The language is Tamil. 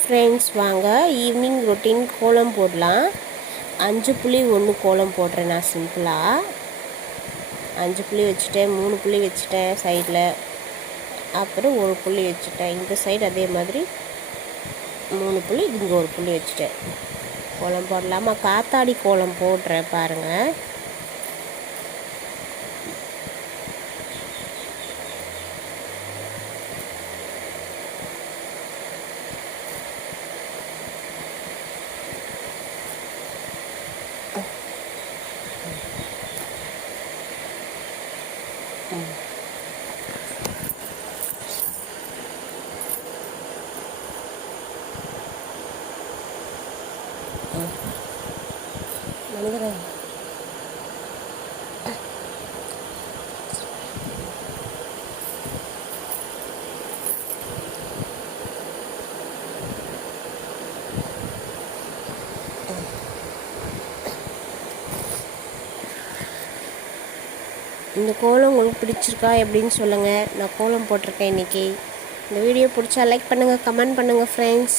ஃப்ரெண்ட்ஸ், வாங்க ஈவினிங் ரொட்டீன் கோலம் போடலாம். 5 புள்ளி 1 கோலம் போடுறேன். நான் சிம்பிளாக 5 புள்ளி வச்சுட்டேன், 3 புள்ளி வச்சுட்டேன் சைடில், அப்புறம் 1 புள்ளி வச்சுட்டேன். இந்த சைடு அதே மாதிரி 3 புள்ளி, இங்கே 1 புள்ளி வச்சுட்டேன். கோலம் போடலாமா? காத்தாடி கோலம் போடுறேன் பாருங்கள். மனிதரே, இந்த கோலம் உங்களுக்கு பிடிச்சிருக்கா எப்படின்னு சொல்லுங்கள். நான் கோலம் போட்டிருக்கேன் இன்றைக்கி. இந்த வீடியோ பிடிச்சா லைக் பண்ணுங்கள், கமெண்ட் பண்ணுங்கள் ஃப்ரெண்ட்ஸ்.